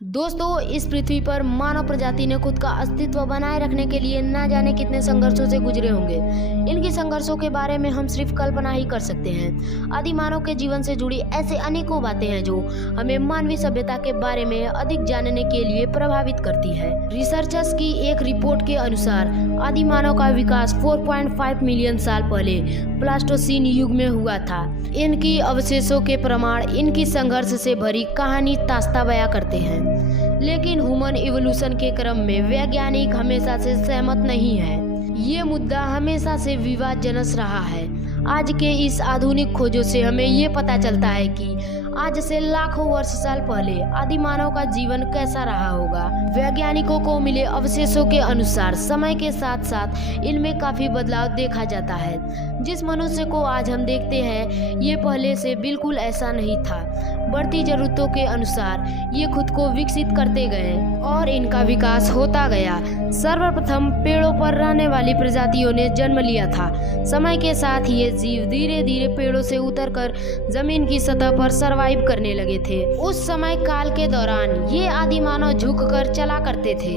दोस्तों, इस पृथ्वी पर मानव प्रजाति ने खुद का अस्तित्व बनाए रखने के लिए ना जाने कितने संघर्षों से गुजरे होंगे। इनकी संघर्षों के बारे में हम सिर्फ कल्पना ही कर सकते हैं। आदि मानव के जीवन से जुड़ी ऐसे अनेकों बातें हैं जो हमें मानवीय सभ्यता के बारे में अधिक जानने के लिए प्रभावित करती है। रिसर्चर्स की एक रिपोर्ट के अनुसार आदि मानव का विकास 4.5 मिलियन साल पहले प्लास्टोसीन युग में हुआ था। इनकी अवशेषों के प्रमाण इनकी संघर्ष से भरी कहानी तास्ता बयां करते हैं। लेकिन ह्यूमन इवोल्यूशन के क्रम में वैज्ञानिक हमेशा से सहमत नहीं है। ये मुद्दा हमेशा से विवादजनक रहा है। आज के इस आधुनिक खोजों से हमें ये पता चलता है कि आज से लाखों वर्ष साल पहले आदि मानव का जीवन कैसा रहा होगा। वैज्ञानिकों को मिले अवशेषों के अनुसार समय के साथ साथ इनमें काफी बदलाव देखा जाता है। जिस मनुष्य को आज हम देखते हैं ये पहले से बिल्कुल ऐसा नहीं था। बढ़ती जरूरतों के अनुसार ये खुद को विकसित करते गए और इनका विकास होता गया। सर्वप्रथम पेड़ों पर रहने वाली प्रजातियों ने जन्म लिया था। समय के साथ ये जीव धीरे धीरे पेड़ों से उतरकर जमीन की सतह पर सर्वाइव करने लगे थे। उस समय काल के दौरान ये आदि मानव झुककर चला करते थे।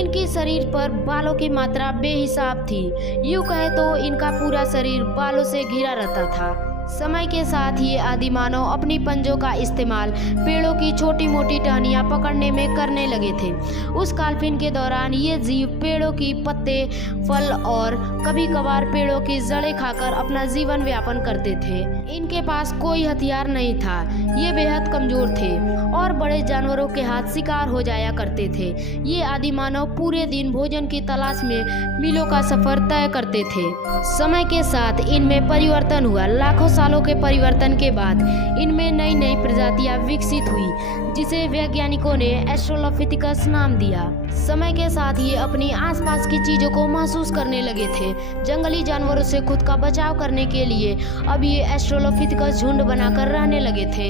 इनकी शरीर पर बालों की मात्रा बेहिसाब थी। यूं कहे तो इनका पूरा शरीर बालों से घिरा रहता था। समय के साथ ये आदि मानव अपनी पंजों का इस्तेमाल पेड़ों की छोटी मोटी टहनियाँ पकड़ने में करने लगे थे। उस कालफिन के दौरान ये जीव पेड़ों की पत्ते, फल और कभी कभार पेड़ों की जड़ें खाकर अपना जीवन यापन करते थे। इनके पास कोई हथियार नहीं था। ये बेहद कमजोर थे और बड़े जानवरों के हाथ शिकार हो जाया करते थे। ये आदि मानव पूरे दिन भोजन की तलाश में मीलों का सफर तय करते थे। समय के साथ इनमें परिवर्तन हुआ। लाखों सालों के परिवर्तन के बाद इनमें नई नई प्रजातियां विकसित हुई जिसे वैज्ञानिकों ने एस्ट्रोलोपिथेकस नाम दिया। समय के साथ ये अपनी आसपास की चीजों को महसूस करने लगे थे। जंगली जानवरों से खुद का बचाव करने के लिए अब ये एस्ट्रोलोपिथेकस झुंड बनाकर रहने लगे थे।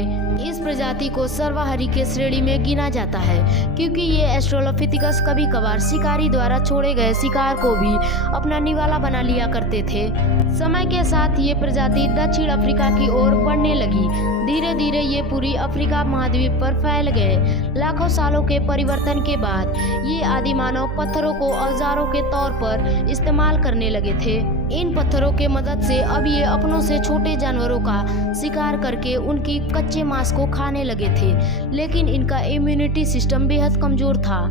इस प्रजाति को सर्वाहारी के श्रेणी में गिना जाता है क्योंकि ये एस्ट्रोलोपिथेकस कभी कभार शिकारी द्वारा छोड़े गए शिकार को भी अपना निवाला बना लिया करते थे। समय के साथ ये प्रजाति दक्षिण अफ्रीका की ओर बढ़ने लगी। धीरे धीरे ये पूरी अफ्रीका महाद्वीप पर फैल गए। लाखों सालों के परिवर्तन के बाद ये आदि मानव पत्थरों को औजारों के तौर पर इस्तेमाल करने लगे थे। इन पत्थरों के मदद से अब ये अपनों से छोटे जानवरों का शिकार करके उनकी कच्चे मांस को खाने लगे थे। लेकिन इनका इम्यूनिटी सिस्टम बेहद कमजोर था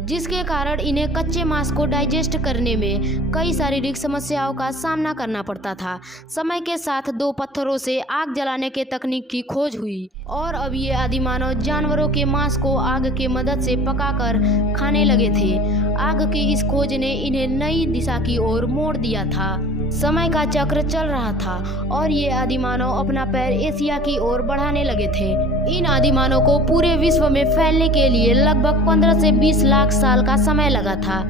जिसके कारण इन्हें कच्चे मांस को डाइजेस्ट करने में कई शारीरिक समस्याओं का सामना करना पड़ता था। समय के साथ दो पत्थरों से आग जलाने के तकनीक की खोज हुई और अब ये आदि मानव जानवरों के मांस को आग की मदद से पकाकर खाने लगे थे। आग की इस खोज ने इन्हें नई दिशा की ओर मोड़ दिया था। समय का चक्र चल रहा था और ये आदि मानव अपना पैर एशिया की ओर बढ़ाने लगे थे। इन आदि मानव को पूरे विश्व में फैलने के लिए लगभग 15 से 20 लाख साल का समय लगा था।